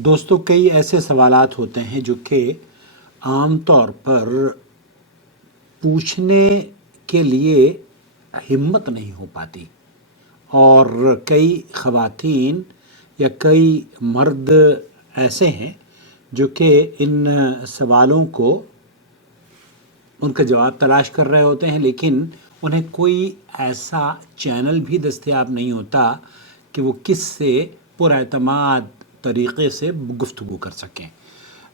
دوستوں، کئی ایسے سوالات ہوتے ہیں جو کہ عام طور پر پوچھنے کے لیے ہمت نہیں ہو پاتی، اور کئی خواتین یا کئی مرد ایسے ہیں جو کہ ان سوالوں کو ان کا جواب تلاش کر رہے ہوتے ہیں، لیکن انہیں کوئی ایسا چینل بھی دستیاب نہیں ہوتا کہ وہ کس سے پر اعتماد طریقے سے گفتگو کر سکیں۔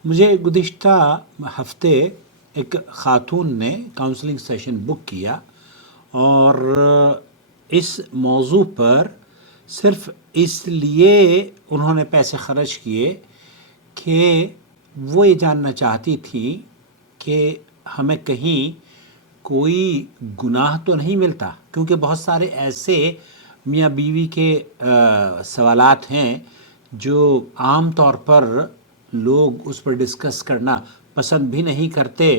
مجھے گزشتہ ہفتے ایک خاتون نے کاؤنسلنگ سیشن بک کیا، اور اس موضوع پر صرف اس لیے انہوں نے پیسے خرچ کیے کہ وہ یہ جاننا چاہتی تھی کہ ہمیں کہیں کوئی گناہ تو نہیں ملتا، کیونکہ بہت سارے ایسے میاں بیوی کے سوالات ہیں جو عام طور پر لوگ اس پر ڈسکس کرنا پسند بھی نہیں کرتے،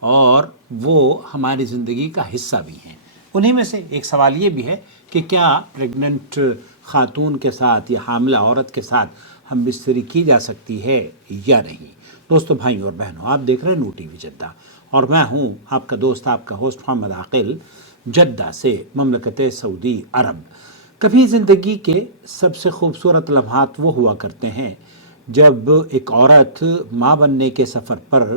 اور وہ ہماری زندگی کا حصہ بھی ہیں۔ انہی میں سے ایک سوال یہ بھی ہے کہ کیا پریگننٹ خاتون کے ساتھ یا حاملہ عورت کے ساتھ ہم بستری کی جا سکتی ہے یا نہیں۔ دوستو، بھائیوں اور بہنوں، آپ دیکھ رہے ہیں نو ٹی وی جدہ، اور میں ہوں آپ کا دوست، آپ کا ہوسٹ محمد عاقل، جدہ سے، مملکت سعودی عرب۔ کبھی زندگی کے سب سے خوبصورت لمحات وہ ہوا کرتے ہیں جب ایک عورت ماں بننے کے سفر پر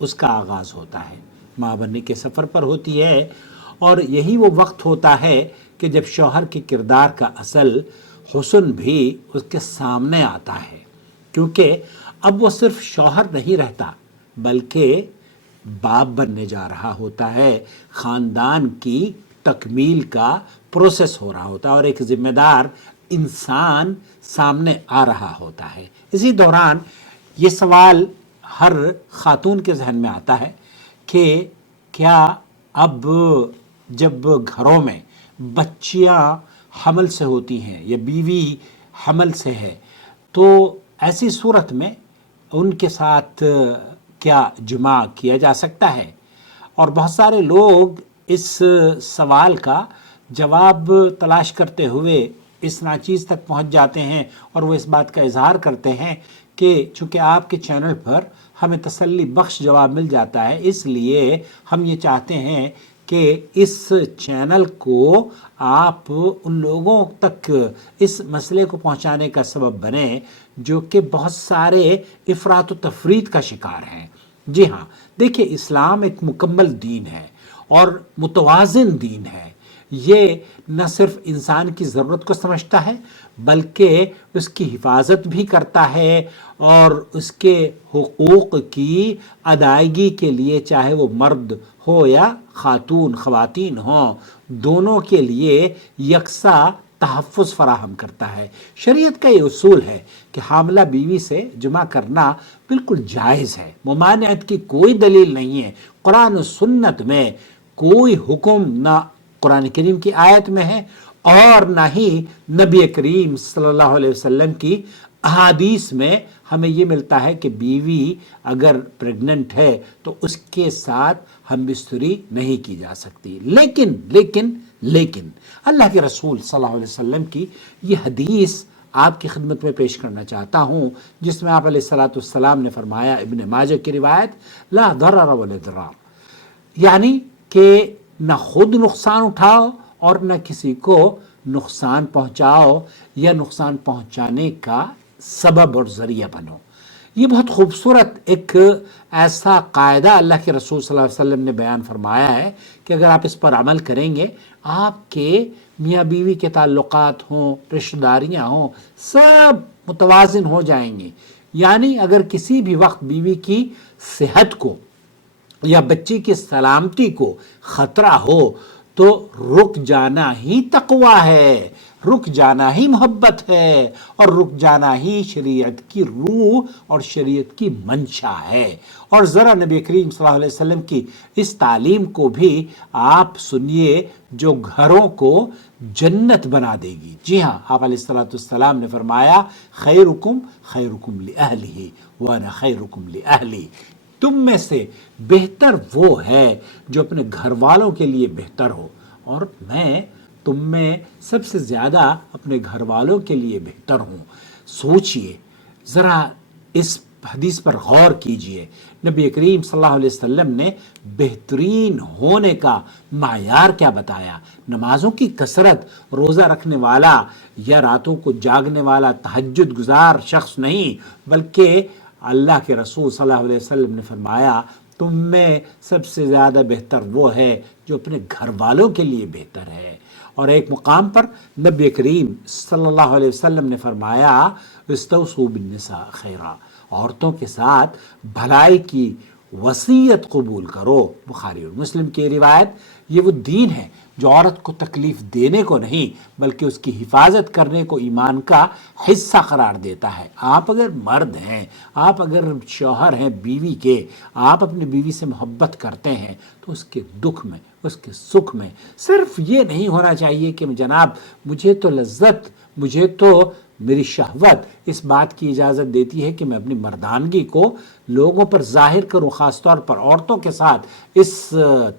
اس کا آغاز ہوتا ہے، ماں بننے کے سفر پر ہوتی ہے، اور یہی وہ وقت ہوتا ہے کہ جب شوہر کے کردار کا اصل حسن بھی اس کے سامنے آتا ہے، کیونکہ اب وہ صرف شوہر نہیں رہتا بلکہ باپ بننے جا رہا ہوتا ہے، خاندان کی تکمیل کا پروسیس ہو رہا ہوتا ہے، اور ایک ذمہ دار انسان سامنے آ رہا ہوتا ہے۔ اسی دوران یہ سوال ہر خاتون کے ذہن میں آتا ہے کہ کیا اب جب گھروں میں بچیاں حمل سے ہوتی ہیں یا بیوی حمل سے ہے، تو ایسی صورت میں ان کے ساتھ کیا جماع کیا جا سکتا ہے؟ اور بہت سارے لوگ اس سوال کا جواب تلاش کرتے ہوئے اس ناچیز تک پہنچ جاتے ہیں، اور وہ اس بات کا اظہار کرتے ہیں کہ چونکہ آپ کے چینل پر ہمیں تسلی بخش جواب مل جاتا ہے، اس لیے ہم یہ چاہتے ہیں کہ اس چینل کو آپ ان لوگوں تک اس مسئلے کو پہنچانے کا سبب بنیں جو کہ بہت سارے افراط و تفریط کا شکار ہیں۔ جی ہاں، دیکھیے، اسلام ایک مکمل دین ہے اور متوازن دین ہے۔ یہ نہ صرف انسان کی ضرورت کو سمجھتا ہے بلکہ اس کی حفاظت بھی کرتا ہے، اور اس کے حقوق کی ادائیگی کے لیے، چاہے وہ مرد ہو یا خواتین ہوں، دونوں کے لیے یکساں تحفظ فراہم کرتا ہے۔ شریعت کا یہ اصول ہے کہ حاملہ بیوی سے جماع کرنا بالکل جائز ہے، ممانعت کی کوئی دلیل نہیں ہے۔ قرآن و سنت میں کوئی حکم نہ قرآن کریم کی آیت میں ہے اور نہ ہی نبی کریم صلی اللہ علیہ وسلم کی احادیث میں ہمیں یہ ملتا ہے کہ بیوی اگر پریگننٹ ہے تو اس کے ساتھ ہم بستری نہیں کی جا سکتی۔ لیکن اللہ کے رسول صلی اللہ علیہ وسلم کی یہ حدیث آپ کی خدمت میں پیش کرنا چاہتا ہوں، جس میں آپ علیہ الصلوۃ والسلام نے فرمایا، ابن ماجہ کی روایت، لا ضرر ولا ضرار، یعنی کہ نہ خود نقصان اٹھاؤ اور نہ کسی کو نقصان پہنچاؤ یا نقصان پہنچانے کا سبب اور ذریعہ بنو۔ یہ بہت خوبصورت ایک ایسا قاعدہ اللہ کے رسول صلی اللہ علیہ وسلم نے بیان فرمایا ہے کہ اگر آپ اس پر عمل کریں گے، آپ کے میاں بیوی کے تعلقات ہوں، رشتہ داریاں ہوں، سب متوازن ہو جائیں گے۔ یعنی اگر کسی بھی وقت بیوی کی صحت کو یا بچی کی سلامتی کو خطرہ ہو تو رک جانا ہی تقوی ہے، رک جانا ہی محبت ہے، اور رک جانا ہی شریعت کی روح اور شریعت کی منشا ہے۔ اور ذرا نبی کریم صلی اللہ علیہ وسلم کی اس تعلیم کو بھی آپ سنیے جو گھروں کو جنت بنا دے گی۔ جی ہاں، آپ علیہ الصلوۃ والسلام نے فرمایا، خیرکم خیرکم لأہلہ وانا خیرکم لأہلی، تم میں سے بہتر وہ ہے جو اپنے گھر والوں کے لیے بہتر ہو، اور میں تم میں سب سے زیادہ اپنے گھر والوں کے لیے بہتر ہوں۔ سوچئے، ذرا اس حدیث پر غور کیجئے، نبی کریم صلی اللہ علیہ وسلم نے بہترین ہونے کا معیار کیا بتایا؟ نمازوں کی کثرت، روزہ رکھنے والا یا راتوں کو جاگنے والا تہجد گزار شخص نہیں، بلکہ اللہ کے رسول صلی اللہ علیہ وسلم نے فرمایا تم میں سب سے زیادہ بہتر وہ ہے جو اپنے گھر والوں کے لیے بہتر ہے۔ اور ایک مقام پر نبی کریم صلی اللہ علیہ وسلم نے فرمایا استوصوا بالنساء خیرا، عورتوں کے ساتھ بھلائی کی وصیت قبول کرو۔ بخاری اور مسلم کی روایت۔ یہ وہ دین ہے جو عورت کو تکلیف دینے کو نہیں بلکہ اس کی حفاظت کرنے کو ایمان کا حصہ قرار دیتا ہے۔ آپ اگر مرد ہیں، آپ اگر شوہر ہیں بیوی کے، آپ اپنی بیوی سے محبت کرتے ہیں تو اس کے دکھ میں، اس کے سکھ میں صرف یہ نہیں ہونا چاہیے کہ جناب مجھے تو لذت، مجھے تو میری شہوت اس بات کی اجازت دیتی ہے کہ میں اپنی مردانگی کو لوگوں پر ظاہر کروں، خاص طور پر عورتوں کے ساتھ اس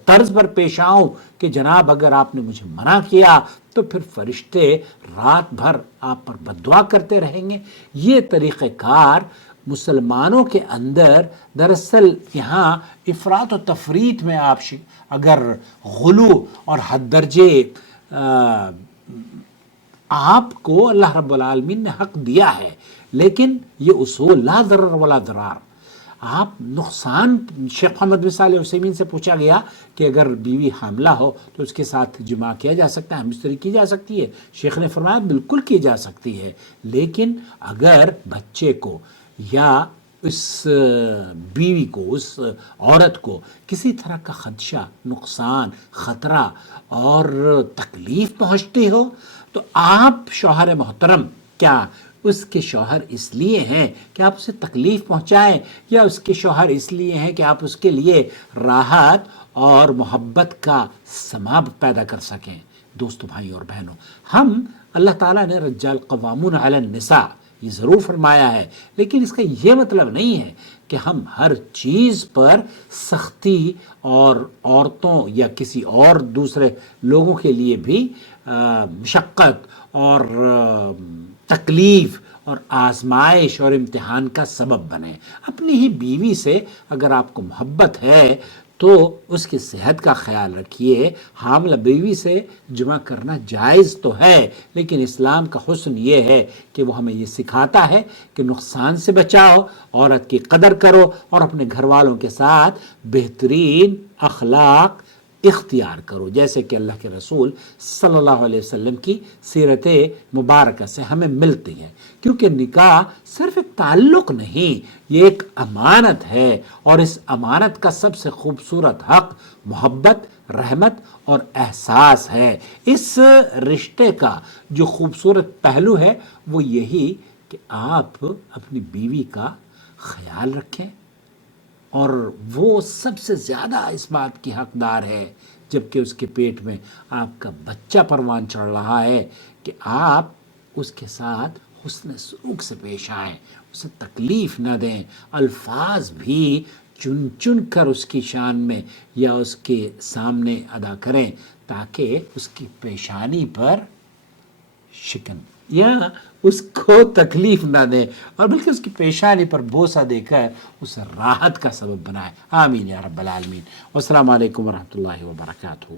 طرز پر پیش آؤں کہ جناب اگر آپ نے مجھے منع کیا تو پھر فرشتے رات بھر آپ پر بددعا کرتے رہیں گے۔ یہ طریقہ کار مسلمانوں کے اندر دراصل یہاں افراط و تفریط میں آپ اگر غلو اور حد درجے آپ کو اللہ رب العالمین نے حق دیا ہے، لیکن یہ اصول لا ضرر ولا ضرار۔ آپ نقصان، شیخ محمد بن صالح عثیمین سے پوچھا گیا کہ اگر بیوی حاملہ ہو تو اس کے ساتھ جماع کیا جا سکتا ہے، مستری کی جا سکتی ہے؟ شیخ نے فرمایا بالکل کی جا سکتی ہے، لیکن اگر بچے کو یا اس بیوی کو، اس عورت کو کسی طرح کا خدشہ، نقصان، خطرہ اور تکلیف پہنچتی ہو تو آپ شوہر محترم کیا اس کے شوہر اس لیے ہیں کہ آپ اسے تکلیف پہنچائیں، یا اس کے شوہر اس لیے ہیں کہ آپ اس کے لیے راحت اور محبت کا سما پیدا کر سکیں؟ دوستو، بھائی اور بہنوں، ہم اللہ تعالیٰ نے رجال قوامون علی النساء یہ ضرور فرمایا ہے، لیکن اس کا یہ مطلب نہیں ہے کہ ہم ہر چیز پر سختی اور عورتوں یا کسی اور دوسرے لوگوں کے لیے بھی مشقت اور تکلیف اور آزمائش اور امتحان کا سبب بنے۔ اپنی ہی بیوی سے اگر آپ کو محبت ہے تو اس کی صحت کا خیال رکھیے۔ حاملہ بیوی سے جمع کرنا جائز تو ہے، لیکن اسلام کا حسن یہ ہے کہ وہ ہمیں یہ سکھاتا ہے کہ نقصان سے بچاؤ، عورت کی قدر کرو اور اپنے گھر والوں کے ساتھ بہترین اخلاق اختیار کرو، جیسے کہ اللہ کے رسول صلی اللہ علیہ وسلم کی سیرت مبارکہ سے ہمیں ملتی ہے۔ کیونکہ نکاح صرف ایک تعلق نہیں، یہ ایک امانت ہے، اور اس امانت کا سب سے خوبصورت حق محبت، رحمت اور احساس ہے۔ اس رشتے کا جو خوبصورت پہلو ہے وہ یہی کہ آپ اپنی بیوی کا خیال رکھیں، اور وہ سب سے زیادہ اس بات کی حقدار ہے جبکہ اس کے پیٹ میں آپ کا بچہ پروان چڑھ رہا ہے کہ آپ اس کے ساتھ حسن سلوک سے پیش آئیں، اسے تکلیف نہ دیں، الفاظ بھی چن چن کر اس کی شان میں یا اس کے سامنے ادا کریں تاکہ اس کی پیشانی پر شکن یا اس کو تکلیف نہ دیں، اور بلکہ اس کی پیشانی پر بوسہ دے کر اسے راحت کا سبب بنائے۔ آمین یا رب العالمین۔ والسلام علیکم ورحمۃ اللہ وبرکاتہ۔